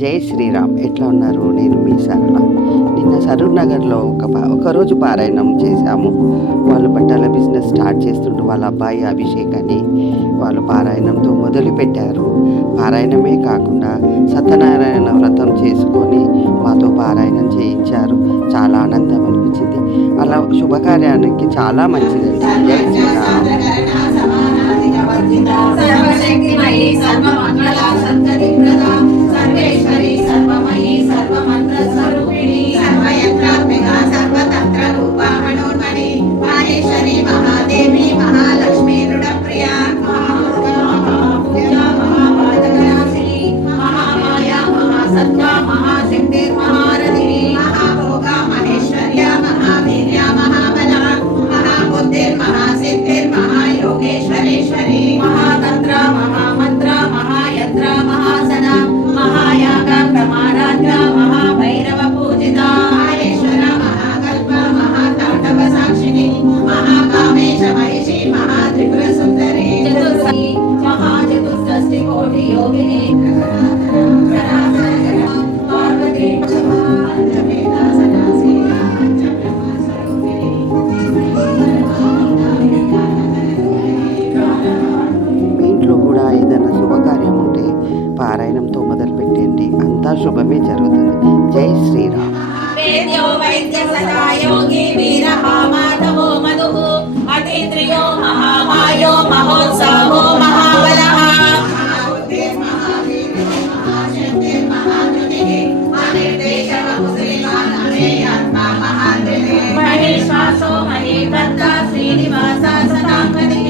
జై శ్రీరామ్. ఎట్లా ఉన్నారు? నేను మీ సరళ. నిన్న సరూర్ నగర్లో ఒకరోజు పారాయణం చేశాము. వాళ్ళు బట్టల బిజినెస్ స్టార్ట్ చేస్తుంటూ వాళ్ళ అబ్బాయి అభిషేక్ అని వాళ్ళు పారాయణంతో మొదలుపెట్టారు. పారాయణమే కాకుండా సత్యనారాయణ వ్రతం చేసుకొని మాతో పారాయణం చేయించారు. చాలా ఆనందం అనిపించింది. అలా శుభకార్యానికి చాలా మంచిదండి. జై శ్రీరామ్. సర్వశక్తిమయీ సర్వమంగళ సత్కరిప్రదా సర్వేశ్వరి సర్వమయీ సర్వమంత్ర స్వరూపిణి సర్వయంత్రాత్మిక సర్వతంత్ర రూపా మనోన్మణి మహేశ్వరి మహాదేవి మహాలక్ష్మి రుణప్రియా మహాపూజా మహాపాదకనాశిని మహామాయా మహాసత్తా మహాశక్తి మహారథిని మహాభోగ మహేశ్వర్య మహావీర్య మహాబల మహాబుద్ధిర్ మహాసిద్ధిర్ మహాయోగేశ్వరేశ్వరి మహాతంత్ర మహామంత్ర మహాయంత్ర మహాసన మహాయాగ ప్రమారాధ్య మహాభైరవ పూజిత మహేశ్వర మహాకల్ప మహాతాండవ సాక్షిని మహాకామేశ మహిషి మహాత్రిపుర సుందరి చతుర్షష్ఠి మహాచతుర్షష్ఠి కోటి యోగిని పార్వతీ ఏదైనా శుభకార్యం ఉంటే పారాయణంతో మొదలు పెట్టండి, అంతా శుభమే జరుగుతుంది. జై శ్రీరామ్. మహేశ్వాసో మహేపద్ద శ్రీనివాస సదాంగతి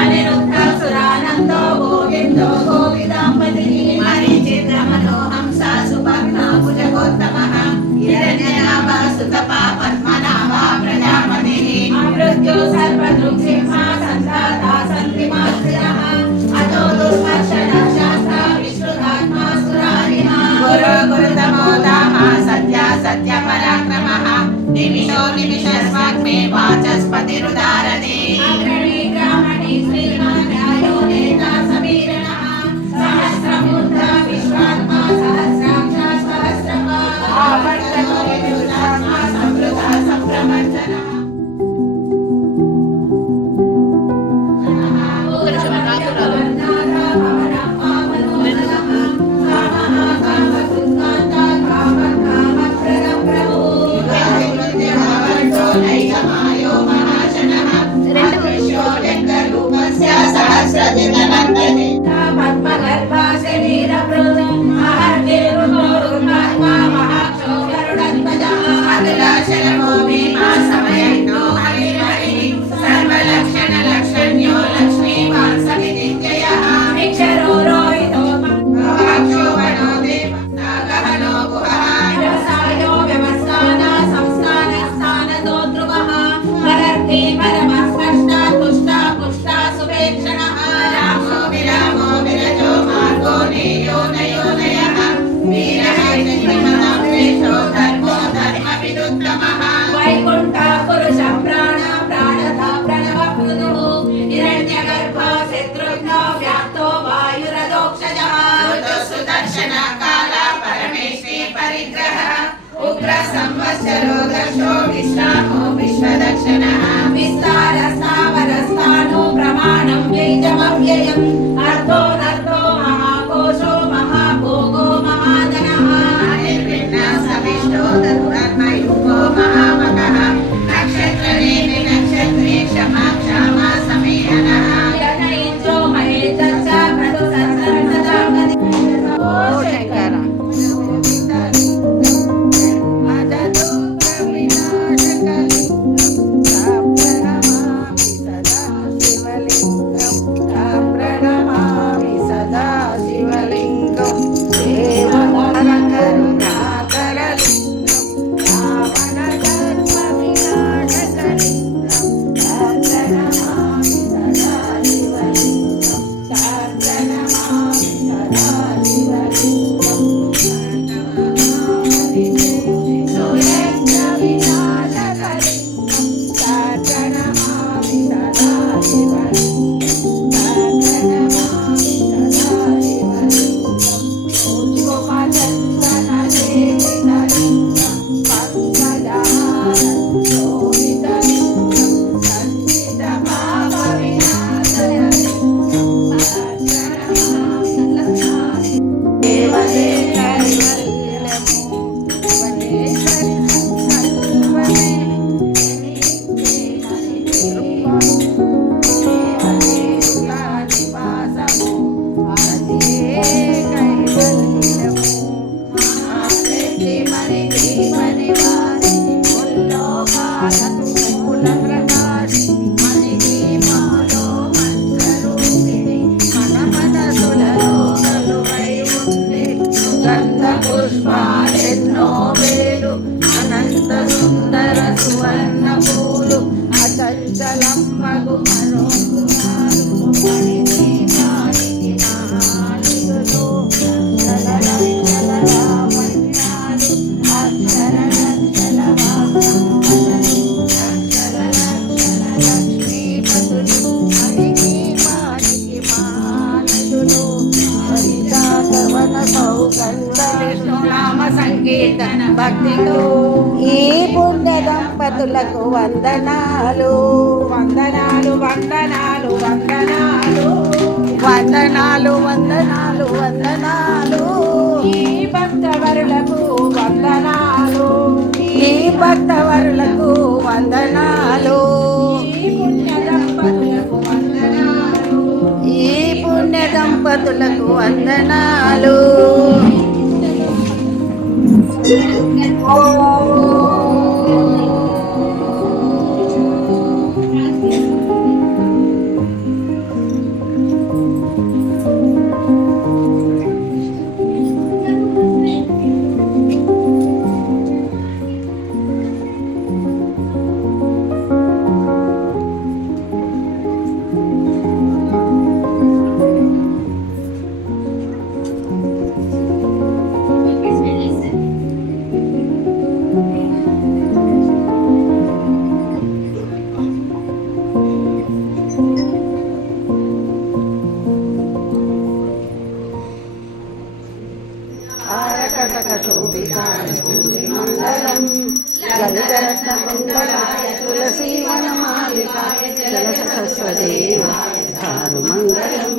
అనిరుద్ధ సురానందో గోవిందో గోవిదాంపతి మరీచిద్రమనో హంస సుభగ్నా భుజగోత్తమః హిరణ్యనాభ సుతపా పద్మనాభ ప్రజాపతి అమృత్యు సర్వదృక్సింహ సంతాతా సంతిమాత్రిరః అతో దుర్భర్షణ శాస్త్ర విశ్రుతాత్మా సురారిణ గురు గురుతమో దామ సత్య సత్య పరాక్రమః నిమిషో నిమిష స్వాగ్మే వాచస్పతిరుదారదే అగ్రణీ గ్రామణి శ్రీమాన్యాయో నేత సమీరణః సహస్రమూర్ధ విశ్వాత్మా సహస్రాక్ష సహస్రపా ఆవర్తతో విదురాత్మా సంవృత సంప్రమర్జనః ఉగ్ర సంవత్సరో దశో విశ్రామో విశ్వదక్షిణః విస్తార స్థావర స్థానో ప్రమాణం బీజమవ్యయం అర్థో నర్థో మహాకోశో మహాభోగో మహాధనః నిర్విఘ్న సవిష్టో ధర్మయుగో మహామగః నక్షత్రనేమి నక్షత్రే క్షమా క్షమా సమీహనః యనైజో మహేతచ్చ ప్రదు సత్సర్వదాగతి ఓ శంకర ప్రణమ గంట విష్ణునామ సంకీర్తన భక్తితో ఈ పుణ్య దంపతులకు వందనాలు వందనాలు వందనాలు వందనాలు వందనాలు వందనాలు వందనాలు ఈ భక్తవరులకు వందనాలు ఈ భక్తవరులకు వందనాలు ఈ పుణ్య దంపతులకు వందనాలు ఈ పుణ్య దంపతులకు వందనాలు మంగళం లలితరత్న కుండలాయ తులసీవనమాలికాయ జలసరస్వదేవాయ మంగళం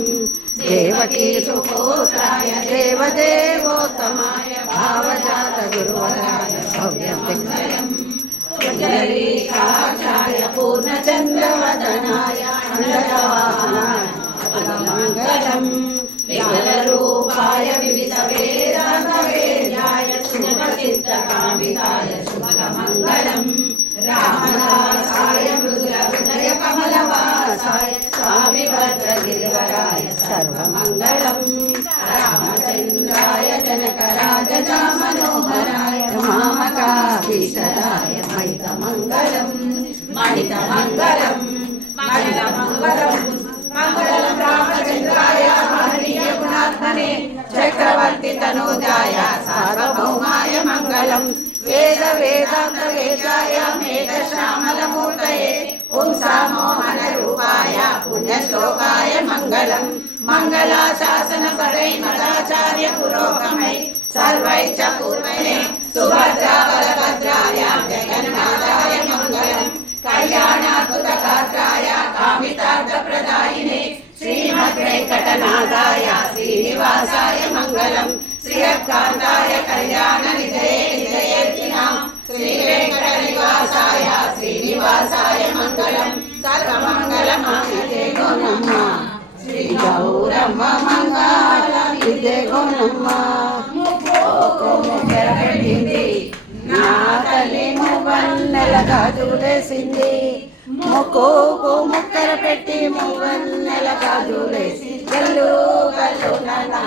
దేవకీ సుపుత్రాయ దేవదేవోత్తమాయ భావజాత గురువరాయ భవ్యమంగళం పుండరీకాక్షాయ పూర్ణచంద్రవదనాయ అండకవాహనాయ మంగళం విమలరూపాయ వివిధ వేదాంత వేద్యాయ శుభచిత్తకామితాయ శుభమంగళం రామదాసాయ మృదుల హృదయ కమలవాసాయ స్వామి భద్రగిరివరాయ సర్వమంగళం రామచంద్రాయ జనకరాజ మనోహరాయ మామకాభీషదాయ మహితమంగళం మహితమంగళం మహితమంగళం మంగళం రామచంద్రాయ మహనీయ గుణాత్మనే చక్రవర్తి తనూజాయ సార్వభౌమాయ మంగళం వేద వేదాంత వేదాయ మేఘ శ్యామలమూర్తయే పుంసామోహన రూపాయ పుణ్యశ్లోకాయ మంగళం మంగళాశాసన పడై మదాచార్య పురోగమై సర్వైశ్చ పూర్వనే సుభద్రా బలభద్రాయ జగన్నాథాయ మంగళం కళ్యాణాద్భుత గాత్రాయ కామితార్థ ప్రదాయినే శ్రీమద్వేంకటనాథాయ శ్రీనివాసాయ మంగళం శ్రీయకాంతాయ కళ్యాణ నిధయే నిధయేర్చినాం శ్రీవేంకట నివాసాయ శ్రీనివాసాయ మంగళం సర్వమంగళమాంగళే గోనమ్మ శ్రీ గౌరమ్మ మంగళమిదే గోనమ్మ పెట్టింది నా తల్లి మువ్వన్నెల గాజులేసింది ముక్కుకు ముక్కర పెట్టి మువ్వన్నెల గాజులేసి గల్లు గల్లు నా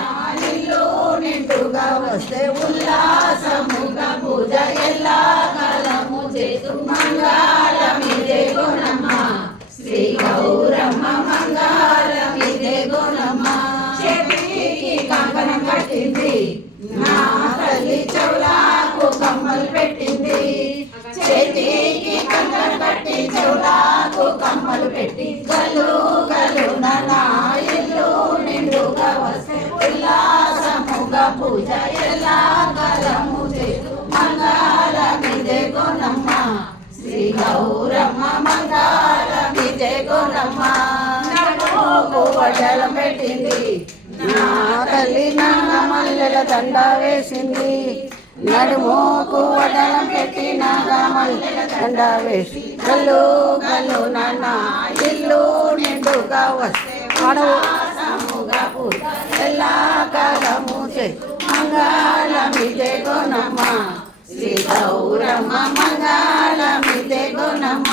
ఇల్లు నిండుగా వస్తే ఉల్లాసముగా పూజ ఎల్లా కాలము చేతు మంగళమిదే గోనమ్మ శ్రీ గౌరమ్మ మంగళమిదే గోనమ్మ చేతికి కంకణం కట్టింది నా తల్లి చెవులకు కమ్మలు పెట్టింది చేతికి కంకణం కట్టి చెవులకు కమ్మలు పెట్టి గల్లు గల్లు నా ఇల్లు నిండుగా వస్తే ఉల్లాసముగా పూజ ఎలా కాలము చేతు మంగళమిదే గోనమ్మ శ్రీ గౌరమ్మ మంగళమిదే గోనమ్మ నడుముకు వడ్డలం పెట్టింది నా తల్లి నాన్న మల్లెల దండ వేసింది నడుముకు వడ్డలం పెట్టి నాగా మల్లెల దండ వేసి గల్లు గల్లు నాన్న ఇల్లు నిండుగా వస్తే పడవముగా పూజ ఎలా కాలము చేతు మంగళమిదే గోనమ్మ శ్రీ గౌరమ్మ మంగళమిదే గోనమ్మ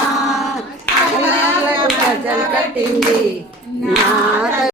గజ్జలు కట్టింది నా